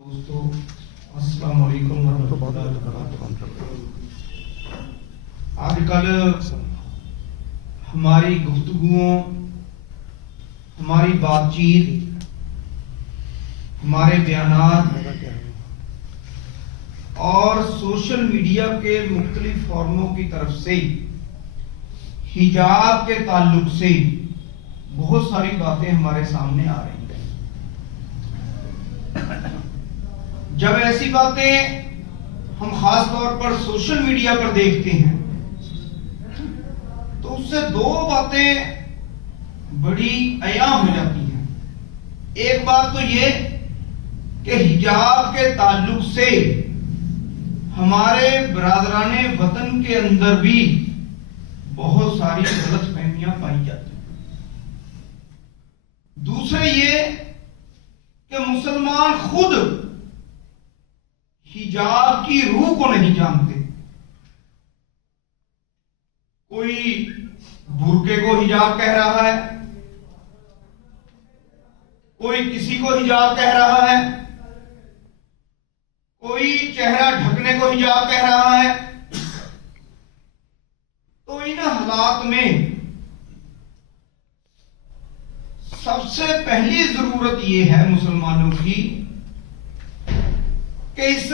دوستو السلام علیکم ورحمۃ اللہ وبرکاتہ۔ آج کل ہماری گفتگوؤں، ہماری بات چیت، ہمارے بیانات اور سوشل میڈیا کے مختلف فارموں کی طرف سے حجاب کے تعلق سے بہت ساری باتیں ہمارے سامنے آ رہی ہیں۔ جب ایسی باتیں ہم خاص طور پر سوشل میڈیا پر دیکھتے ہیں تو اس سے دو باتیں بڑی عیاں ہو جاتی ہیں۔ ایک بات تو یہ کہ حجاب کے تعلق سے ہمارے برادران وطن کے اندر بھی بہت ساری غلط فہمیاں پائی جاتی ہیں۔ دوسرے یہ کہ مسلمان خود حجاب کی روح کو نہیں جانتے۔ کوئی برقعے کو حجاب کہہ رہا ہے، کوئی کسی کو حجاب کہہ رہا ہے، کوئی چہرہ ڈھکنے کو حجاب کہہ رہا ہے۔ تو ان حالات میں سب سے پہلی ضرورت یہ ہے مسلمانوں کی کہ اس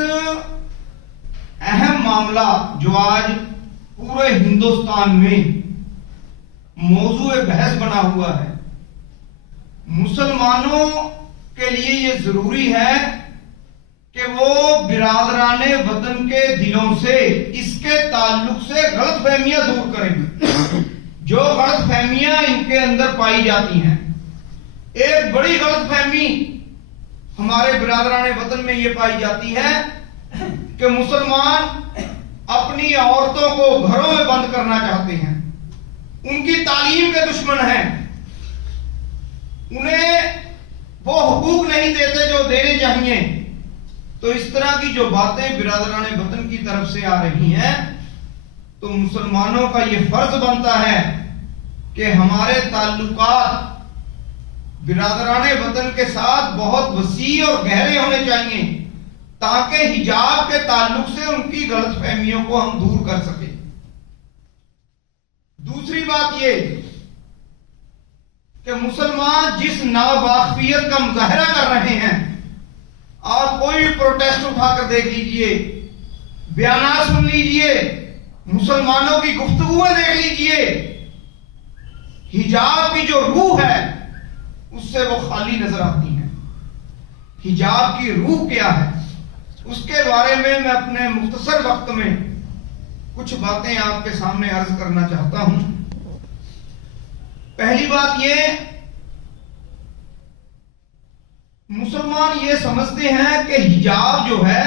اہم معاملہ جو آج پورے ہندوستان میں موضوع بحث بنا ہوا ہے، مسلمانوں کے لیے یہ ضروری ہے کہ وہ برادران وطن کے دلوں سے اس کے تعلق سے غلط فہمیاں دور کریں۔ جو غلط فہمیاں ان کے اندر پائی جاتی ہیں، ایک بڑی غلط فہمی ہمارے برادران وطن میں یہ پائی جاتی ہے کہ مسلمان اپنی عورتوں کو گھروں میں بند کرنا چاہتے ہیں، ان کی تعلیم کے دشمن ہیں، انہیں وہ حقوق نہیں دیتے جو دینے چاہیے۔ تو اس طرح کی جو باتیں برادران وطن کی طرف سے آ رہی ہیں، تو مسلمانوں کا یہ فرض بنتا ہے کہ ہمارے تعلقات برادران وطن کے ساتھ بہت وسیع اور گہرے ہونے چاہیے تاکہ حجاب کے تعلق سے ان کی غلط فہمیوں کو ہم دور کر سکیں۔ دوسری بات یہ کہ مسلمان جس ناواقفیت کا مظاہرہ کر رہے ہیں، اور کوئی پروٹیسٹ اٹھا کر دیکھ لیجئے، بیانات سن لیجئے، مسلمانوں کی گفتگویں دیکھ لیجئے، حجاب کی جو روح ہے اس سے وہ خالی نظر آتی ہیں۔ حجاب کی روح کیا ہے، اس کے بارے میں اپنے مختصر وقت میں کچھ باتیں آپ کے سامنے عرض کرنا چاہتا ہوں۔ پہلی بات یہ، مسلمان یہ سمجھتے ہیں کہ حجاب جو ہے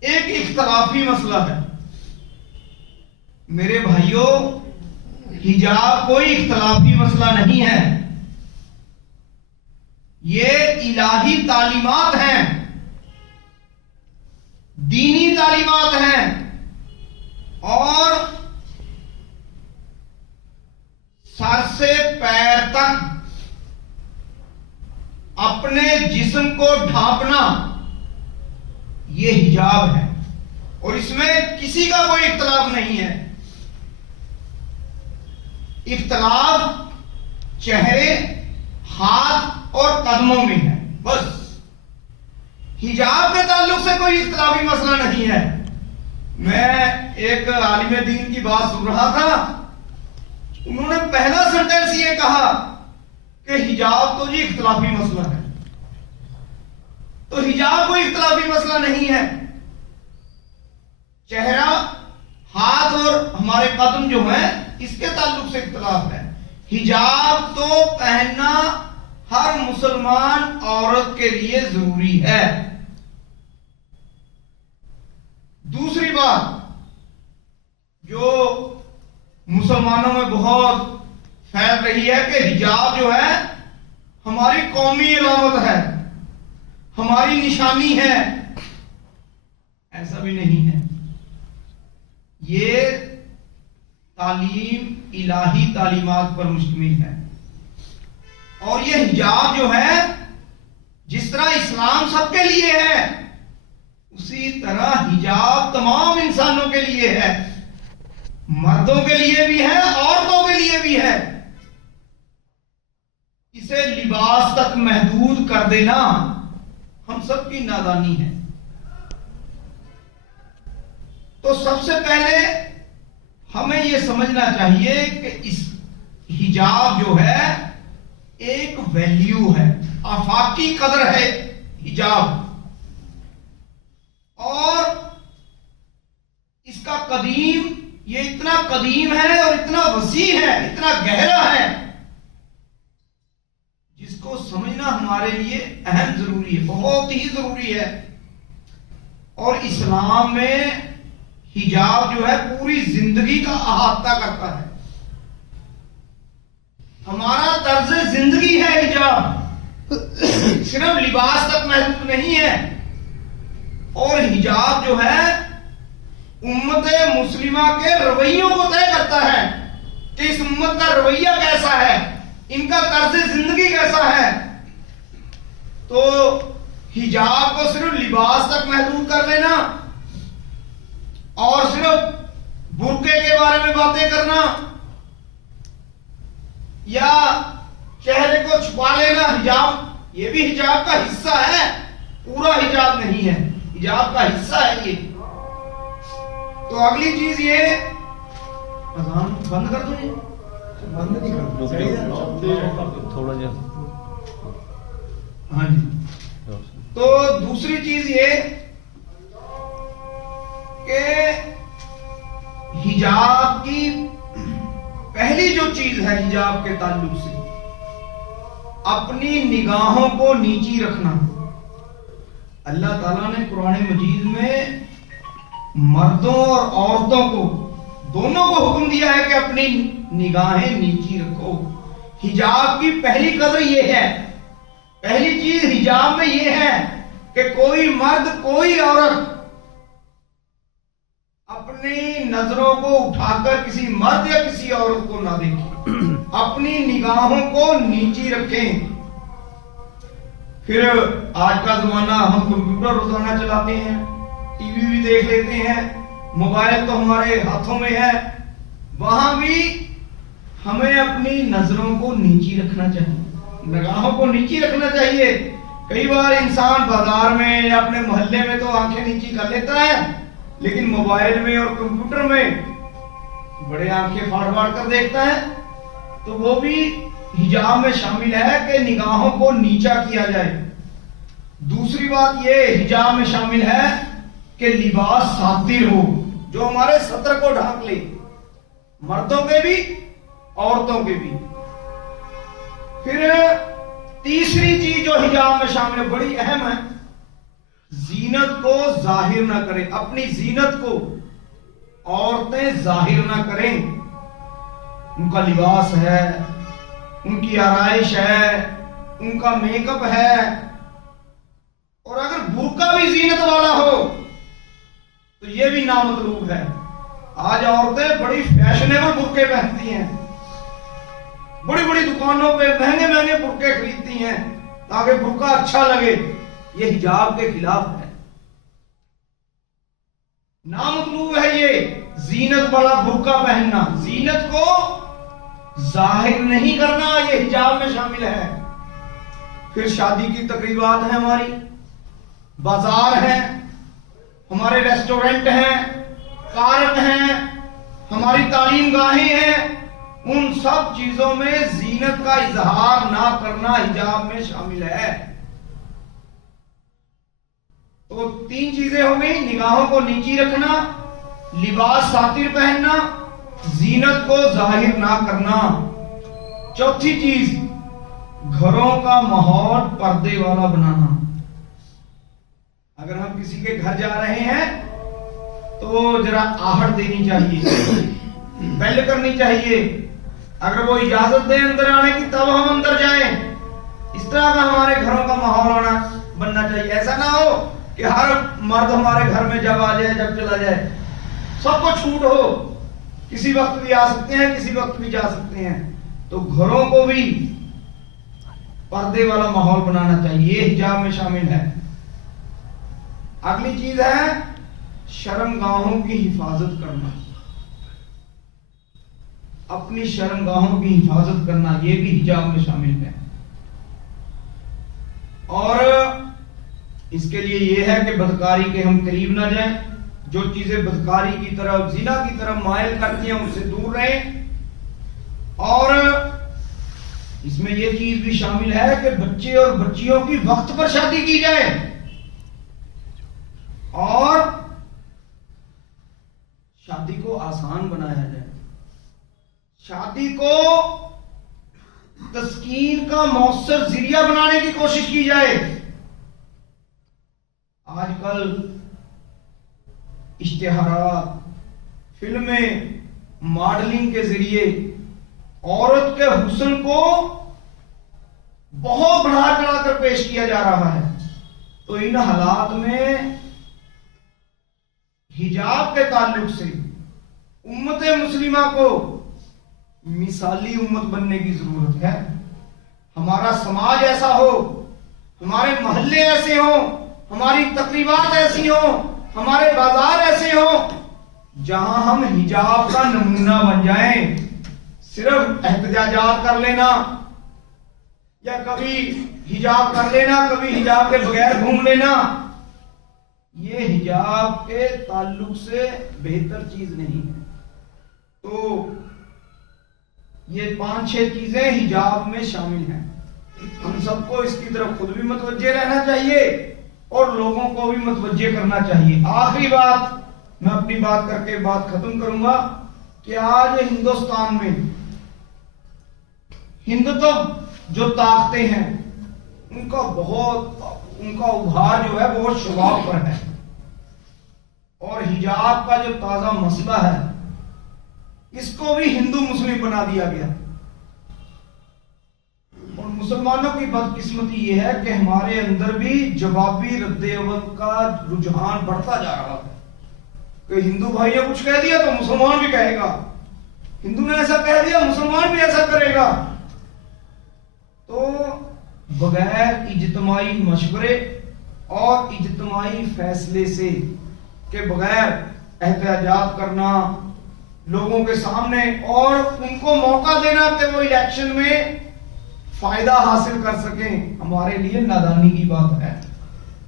ایک اختلافی مسئلہ ہے۔ میرے بھائیوں، حجاب کوئی اختلافی مسئلہ نہیں ہے، یہ الہی تعلیمات ہیں، دینی تعلیمات ہیں، اور سر سے پیر تک اپنے جسم کو ڈھانپنا یہ حجاب ہے، اور اس میں کسی کا کوئی اختلاف نہیں ہے۔ اختلاف چہرے، ہاتھ اور قدموں میں ہے، بس۔ حجاب کے تعلق سے کوئی اختلافی مسئلہ نہیں ہے۔ میں ایک عالم دین کی بات سن رہا تھا، انہوں نے پہلا سینٹنس یہ کہا کہ حجاب تو جی اختلافی مسئلہ ہے۔ تو حجاب کوئی اختلافی مسئلہ نہیں ہے۔ چہرہ، ہاتھ اور ہمارے قدم جو ہیں، اس کے تعلق سے اختلاف ہے۔ حجاب تو پہننا ہر مسلمان عورت کے لیے ضروری ہے۔ دوسری بات جو مسلمانوں میں بہت پھیل رہی ہے کہ حجاب جو ہے ہماری قومی علامت ہے، ہماری نشانی ہے۔ ایسا بھی نہیں ہے، یہ تعلیم الہی تعلیمات پر مشتمل ہے، اور یہ حجاب جو ہے جس طرح اسلام سب کے لیے ہے اسی طرح حجاب تمام انسانوں کے لیے ہے، مردوں کے لیے بھی ہے عورتوں کے لیے بھی ہے۔ اسے لباس تک محدود کر دینا ہم سب کی نادانی ہے۔ تو سب سے پہلے ہمیں یہ سمجھنا چاہیے کہ اس حجاب جو ہے ایک ویلیو ہے، آفاقی قدر ہے حجاب، اور اس کا قدیم، یہ اتنا قدیم ہے اور اتنا وسیع ہے، اتنا گہرا ہے، جس کو سمجھنا ہمارے لیے اہم ضروری ہے، بہت ہی ضروری ہے۔ اور اسلام میں حجاب جو ہے پوری زندگی کا احاطہ کرتا ہے، ہمارا طرز زندگی ہے حجاب، صرف لباس تک محدود نہیں ہے۔ اور حجاب جو ہے امت مسلمہ کے رویوں کو طے کرتا ہے کہ اس امت کا رویہ کیسا ہے، ان کا طرز زندگی کیسا ہے۔ تو حجاب کو صرف لباس تک محدود کر دینا اور صرف برقعے کے بارے میں باتیں کرنا یا چہرے کو چھپا لینا، حجاب یہ بھی حجاب کا حصہ ہے، پورا حجاب نہیں ہے، حجاب کا حصہ ہے یہ۔ تو اگلی چیز یہ، اذان بند کر دو، یہ بند نہیں کر تھوڑا جا، ہاں جی۔ تو دوسری چیز یہ کہ حجاب کی پہلی جو چیز ہے حجاب کے تعلق سے اپنی نگاہوں کو نیچی رکھنا۔ اللہ تعالیٰ نے قرآن مجید میں مردوں اور عورتوں کو دونوں کو حکم دیا ہے کہ اپنی نگاہیں نیچی رکھو۔ حجاب کی پہلی قدر یہ ہے، پہلی چیز حجاب میں یہ ہے کہ کوئی مرد کوئی عورت اپنی نظروں کو اٹھا کر کسی مرد یا کسی عورت کو نہ دیکھیں، اپنی نگاہوں کو نیچی رکھیں۔ پھر آج کا زمانہ، ہم کمپیوٹر روزانہ چلاتے ہیں، ٹی وی بھی دیکھ لیتے ہیں، موبائل تو ہمارے ہاتھوں میں ہے، وہاں بھی ہمیں اپنی نظروں کو نیچی رکھنا چاہیے، نگاہوں کو نیچی رکھنا چاہیے۔ کئی بار انسان بازار میں یا اپنے محلے میں تو آنکھیں نیچی کر لیتا ہے، لیکن موبائل میں اور کمپیوٹر میں بڑے آنکھیں پھاڑ پھاڑ کر دیکھتا ہے، تو وہ بھی حجاب میں شامل ہے کہ نگاہوں کو نیچا کیا جائے۔ دوسری بات یہ حجاب میں شامل ہے کہ لباس ساتر ہو، جو ہمارے ستر کو ڈھانک لے، مردوں کے بھی عورتوں کے بھی۔ پھر تیسری چیز جو حجاب میں شامل ہے، بڑی اہم ہے، زینت کو ظاہر نہ کریں، اپنی زینت کو عورتیں ظاہر نہ کریں۔ ان کا لباس ہے، ان کی آرائش ہے، ان کا میک اپ ہے، اور اگر برقع بھی زینت والا ہو تو یہ بھی نامطلوب ہے۔ آج عورتیں بڑی فیشنیبل برقعے پہنتی ہیں، بڑی بڑی دکانوں پہ مہنگے مہنگے برقعے خریدتی ہیں تاکہ برقع اچھا لگے، یہ حجاب کے خلاف ہے، نامطلوب ہے یہ زینت والا برقع پہننا، زینت کو ظاہر نہیں کرنا، یہ حجاب میں شامل ہے۔ پھر شادی کی تقریبات ہیں، ہماری بازار ہیں، ہمارے ریسٹورنٹ ہیں، پارک ہیں، ہماری تعلیم گاہیں ہیں، ان سب چیزوں میں زینت کا اظہار نہ کرنا حجاب میں شامل ہے۔ تو تین چیزیں ہو گئی، نگاہوں کو نیچی رکھنا، لباس ساتر پہننا، زینت کو ظاہر نہ کرنا۔ چوتھی چیز، گھروں کا ماحول پردے والا بنانا۔ اگر ہم کسی کے گھر جا رہے ہیں تو ذرا آہٹ دینی چاہیے، بیل کرنی چاہیے، اگر وہ اجازت دیں اندر آنے کی تب ہم اندر جائیں۔ اس طرح کا ہمارے گھروں کا ماحول بننا چاہیے۔ ایسا نہ ہو کہ ہر مرد ہمارے گھر میں جب آ جائے جب چلا جائے، سب کو چھوٹ ہو، کسی وقت بھی آ سکتے ہیں، کسی وقت بھی جا سکتے ہیں۔ تو گھروں کو بھی پردے والا ماحول بنانا چاہیے، یہ حجاب میں شامل ہے۔ اگلی چیز ہے شرمگاہوں کی حفاظت کرنا، اپنی شرمگاہوں کی حفاظت کرنا، یہ بھی حجاب میں شامل ہے۔ اور اس کے لیے یہ ہے کہ بدکاری کے ہم قریب نہ جائیں، جو چیزیں بدکاری کی طرف، زنا کی طرف مائل کرتی ہیں ان سے دور رہیں۔ اور اس میں یہ چیز بھی شامل ہے کہ بچے اور بچیوں کی وقت پر شادی کی جائے، اور شادی کو آسان بنایا جائے، شادی کو تسکین کا مؤثر ذریعہ بنانے کی کوشش کی جائے۔ آج کل اشتہارات، فلمیں، ماڈلنگ کے ذریعے عورت کے حسن کو بہت بڑھا چڑھا کر پیش کیا جا رہا ہے۔ تو ان حالات میں حجاب کے تعلق سے امت مسلمہ کو مثالی امت بننے کی ضرورت ہے۔ ہمارا سماج ایسا ہو، ہمارے محلے ایسے ہوں، ہماری تقریبات ایسی ہوں، ہمارے بازار ایسے ہوں جہاں ہم حجاب کا نمونہ بن جائیں۔ صرف احتجاجات کر لینا یا کبھی حجاب کر لینا، کبھی حجاب کے بغیر گھوم لینا، یہ حجاب کے تعلق سے بہتر چیز نہیں ہے۔ تو یہ 5-6 چیزیں حجاب میں شامل ہیں۔ ہم سب کو اس کی طرف خود بھی متوجہ رہنا چاہیے اور لوگوں کو بھی متوجہ کرنا چاہیے۔ آخری بات میں اپنی بات کر کے بات ختم کروں گا کہ آج ہندوستان میں ہندوتو جو طاقتیں ہیں ان کا ابھار جو ہے وہ شباب پر ہے، اور حجاب کا جو تازہ مسئلہ ہے اس کو بھی ہندو مسلم بنا دیا گیا۔ اور مسلمانوں کی بدقسمتی یہ ہے کہ ہمارے اندر بھی جوابی رد عمل کا رجحان بڑھتا جا رہا ہے کہ ہندو بھائی نے کچھ کہہ دیا تو مسلمان بھی کہے گا، ہندو نے ایسا کہہ دیا مسلمان بھی ایسا کرے گا۔ تو بغیر اجتماعی مشورے اور اجتماعی فیصلے سے کے بغیر احتجاجات کرنا لوگوں کے سامنے اور ان کو موقع دینا کہ وہ الیکشن میں فائدہ حاصل کر سکیں، ہمارے لیے نادانی کی بات ہے۔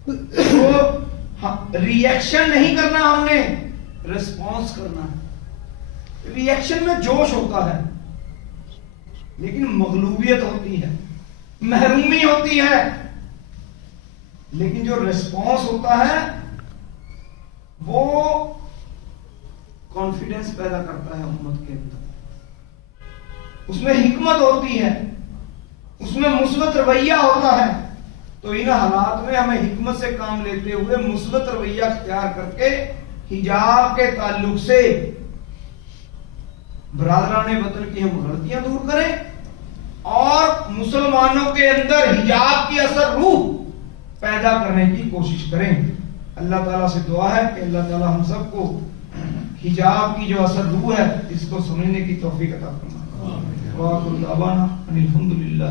تو ری ایکشن نہیں کرنا، ہم نے ریسپانس کرنا ہے۔ ری ایکشن میں جوش ہوتا ہے لیکن مغلوبیت ہوتی ہے، محرومی ہوتی ہے، لیکن جو ریسپانس ہوتا ہے وہ کانفیڈنس پیدا کرتا ہے امت کے اندر، اس میں حکمت ہوتی ہے، اس میں مثبت رویہ ہوتا ہے۔ تو ان حالات میں ہمیں حکمت سے کام لیتے ہوئے مثبت رویہ اختیار کر کے حجاب کے تعلق سے برادران وطن کی ہم غلطیاں دور کریں اور مسلمانوں کے اندر حجاب کی اثر روح پیدا کرنے کی کوشش کریں۔ اللہ تعالیٰ سے دعا ہے کہ اللہ تعالیٰ ہم سب کو حجاب کی جو اثر روح ہے اس کو سمجھنے کی توفیق عطا فرمائے۔ وآخر دعوانا ان الحمد للہ۔